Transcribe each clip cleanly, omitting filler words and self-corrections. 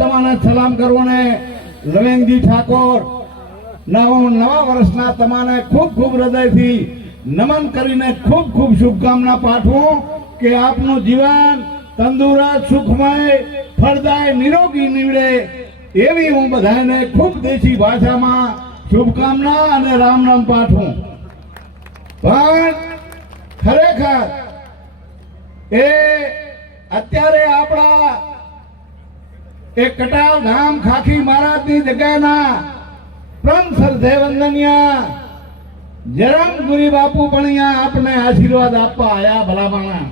તમને સલામ કરું ને લવેંગજી ઠાકોર નવા વર્ષના તમને ખૂબ ખૂબ હૃદયથી નમન કરીને ખૂબ ખૂબ શુભકામના પાઠવું કે આપનું જીવન તંદુરસ્ત સુખમય ફળદાય નિરોગી નીવડે એવી હું બધાને ખૂબ દેશી ભાષામાં શુભકામના અને રામ નામ પાઠવું. પણ ખરેખર એ અત્યારે આપણા એ કટાવ ધામ ખાખી મહારાજની જગ્યાના પ્રમ સરધે વંદનિયા જરમ ગુરી બાપુ પણ અહીંયા આપણે આશીર્વાદ આપવા આયા ભલામણા.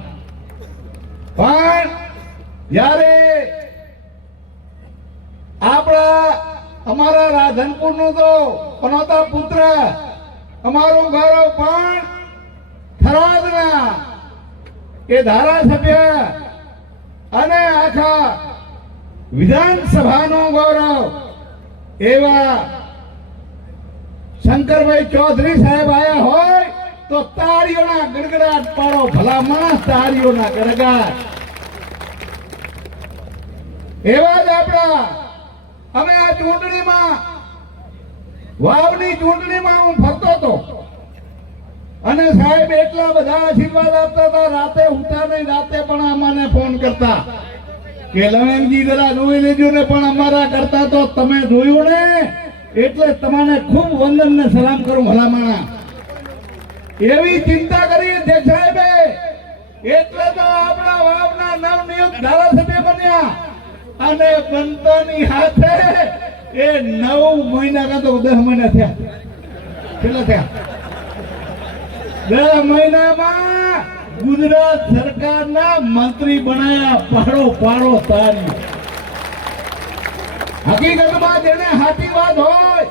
પણ જ્યારે આપણા અમારા રાધનપુર નું તો પનોતા પુત્ર અમારું ગૌરવ પણ થરાદના એ ધારાસભ્ય અને આખા વિધાનસભાનું ગૌરવ એવા શંકરભાઈ ચૌધરી સાહેબ આયા હોય તો તાળીઓના ગડગડાટ પાડો. ભલા માણસ તાળીઓના ગડગડાટ. એવા જ આપણા અમે આ ચૂંટણીમાં વાવની ચૂંટણીમાં હું ફરતો હતો અને સાહેબ એટલા બધા આશીર્વાદ આપતા હતા. રાતે ઉઠતા નહીં, રાતે પણ અમને ફોન કરતા કે લવેંગજી જરા જોઈ લેજો ને, પણ અમારા કરતા તો તમે જોયું ને એટલે તમને ખૂબ વંદન ને સલામ કરું ભલામણા. એવી ચિંતા કરી અધ્યક્ષ સાહેબે એટલે તો આપણા વાવના નવનિયુક્ત ધારાસભ્ય બન્યા અને બનતાની હાથે એ 9 મહિના કાં તો 10 મહિના થયા. કેટલા થયા? 10 મહિનામાં ગુજરાત સરકારના મંત્રી બનાયા. પાડો પાડો તારી. હકીકતમાં જેને સાચી વાત હોય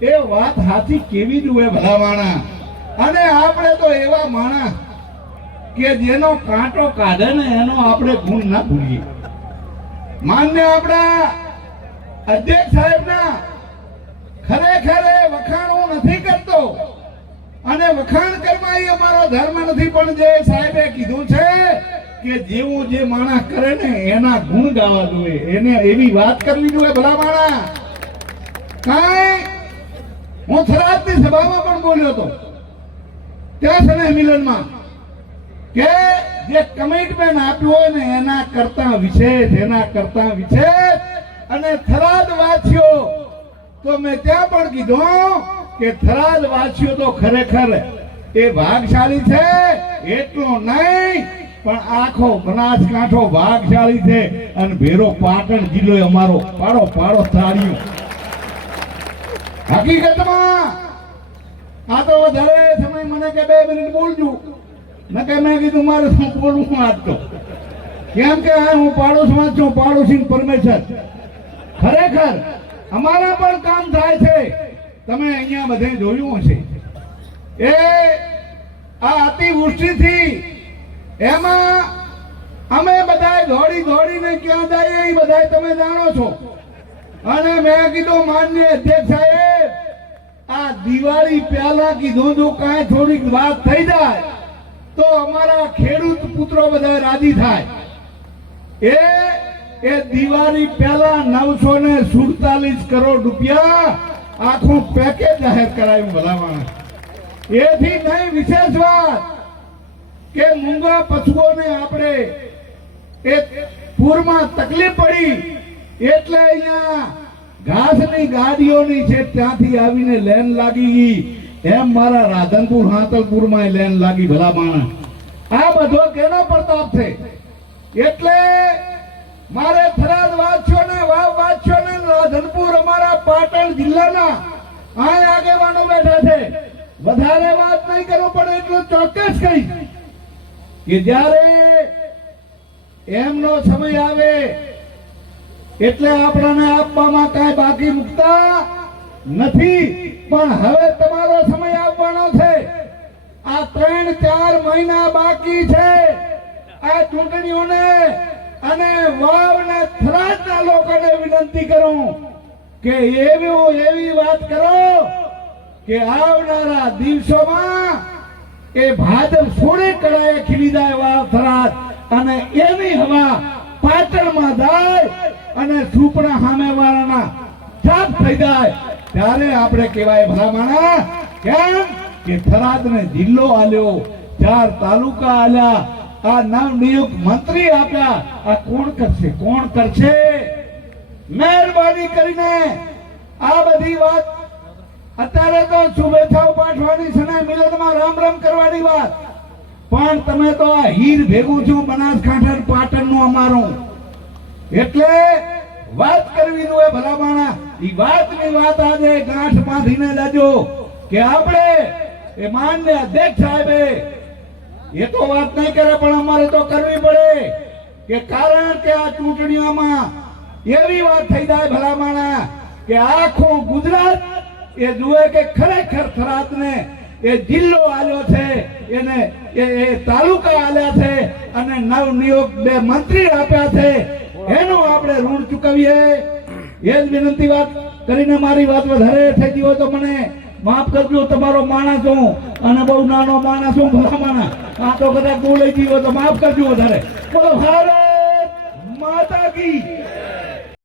એ વાત સાચી કેવી જ હોય ભલાવાણા. અને આપણે તો એવા માણસ કે જેનો કાંટો કાઢે ને એનો આપણે ગુણ ના ભૂલીએ. માન્ય આપણા અધ્યક્ષ સાહેબના ખરેખર વખાણ હું નથી કરતો અને વખાણ કરવા એ અમારો ધર્મ નથી, પણ જે સાહેબે કીધું છે કે જેવું જે માણસ કરે ને એના ગુણ ગાવા જોઈએ, એને એવી વાત કરવી જોઈએ ભલા માણા. કાંઈ હું થરાદની સભામાં પણ બોલ્યો હતો ત્યાં સ્નેહ મિલનમાં કે જે કમિટમેન્ટ આપ્યું હોય ને એના કરતા વિશેષ અને થરાદ વાસીઓ તો મેં ત્યાં પણ કીધું કે થરાદ વાસીઓ તો ખરેખર એ ભાગશાળી છે એટલો નહીં પણ આખો બનાસકાંઠો ભાગશાળી છે. અને ભેરો પાટણ જિલ્લો અમારો પાડો પાડો તાળીઓ. હકીકતમાં આ તો વધારે સમય મને કે 2 મિનિટ બોલજો ન કે મેં કીધું મારે શું બોલવું આજ તો, કેમ કે હું પાડોશમાં છું, પાડોશી પરમેશ્વર. ખરેખર અમારા પણ કામ થાય છે. તમે અહીંયા બધે જોયું હશે એ આ અતિવૃષ્ટિથી એમાં અમે બધા દોડીને ક્યાં જઈએ એ બધા તમે જાણો છો. અને મેં કીધું માન્ય અધ્યક્ષ સાહેબ આ દિવાળી પહેલા કીધું જો કાંઈ થોડીક વાત થઈ જાય તો અમારા ખેડૂત પુત્રો બધા રાજી થાય. એ દિવાળી પહેલા 947 કરોડ રૂપિયા આખું પેકેજ જાહેર કરાયું ભલામણ. એથી નહીં વિશેષ વાત કે મૂંગા પશુઓને આપણે એક પૂરમાં તકલીફ પડી એટલે અહીંયા ઘાસની ગાડીઓની છે ત્યાંથી આવીને લેન લાગી ગઈ. એમ મારા રાધનપુર હાંતલપુરમાં લેન લાગી ભલામણ. આ બધો કેનો પ્રતાપ છે? એટલે મારે થરાદ વાસીઓને વાવ વાસીઓને રાધનપુર અમારા પાટણ જિલ્લાના આ આગેવાનો બેઠા છે. વધારે વાત નહીં કરું પણ એટલું ચોક્કસ કહીશ કે જ્યારે એમનો સમય આવે એટલે આપણને આપવામાં કાંઈ બાકી મૂકતા નથી. પણ હવે તમારો સમય આવવાનો છે. આ 3-4 મહિના બાકી છે આ ચૂંટણીઓને. અને વાવને થરાદના લોકોને વિનંતી કરું કે એવી વાત કરો કે આવનારા દિવસોમાં એ ભાજપ સોળે કળાએ ખીલી જાય વાવ થરાદ અને એની હવા પાટણમાં જાય અને સુપડા સામેવાળાના છાપ થઈ જાય ત્યારે આપણે કહેવાય ભલામણા કેમ કે થરાદને જિલ્લો આલ્યો, 4 તાલુકા આલ્યા, આ નવનિયુક્ત મંત્રી આપ્યા. આ કોણ કરશે? કોણ કરશે? મહેરબાની કરીને આ બધી વાત અત્યારે તો શુભેચ્છાઓ પાઠવાની છે ને, મિલનમાં રામ રામ કરવાની વાત, પણ તમે તો આ હીર ભેગું છું બનાસકાંઠા પાટણનું અમારું, એટલે વાત કરવી જોઈએ ભલામણા. ઈ વાતની વાત આજે ગાંઠ બાંધીને લેજો કે આપણે એ માન્ય અધ્યક્ષ સાહેબે એ તો વાત નહીં કરે પણ અમારે તો કરવી પડે કે કારણ કે આ ચૂંટણીઓમાં એવી વાત થઈ જાય ભલામણા કે આખું ગુજરાત એ જુએ કે ખરેખર થરાદને એ જિલ્લો આલ્યો છે, એને એ તાલુકા આલ્યા છે અને નવનિયુક્ત 2 મંત્રી આપ્યા છે, એનું આપણે ઋણ ચૂકવીએ. એ જ વિનંતી વાત કરીને મારી વાત વધારે થઈ ગઈ હોય તો મને માફ કરજો. તમારો માણસ હું અને બહુ નાનો માણસ હું ભલામણા. આ તો કદાચ બોલાઈ ગઈ હોય તો માફ કરજો વધારે. બોલો ભારત માતા કી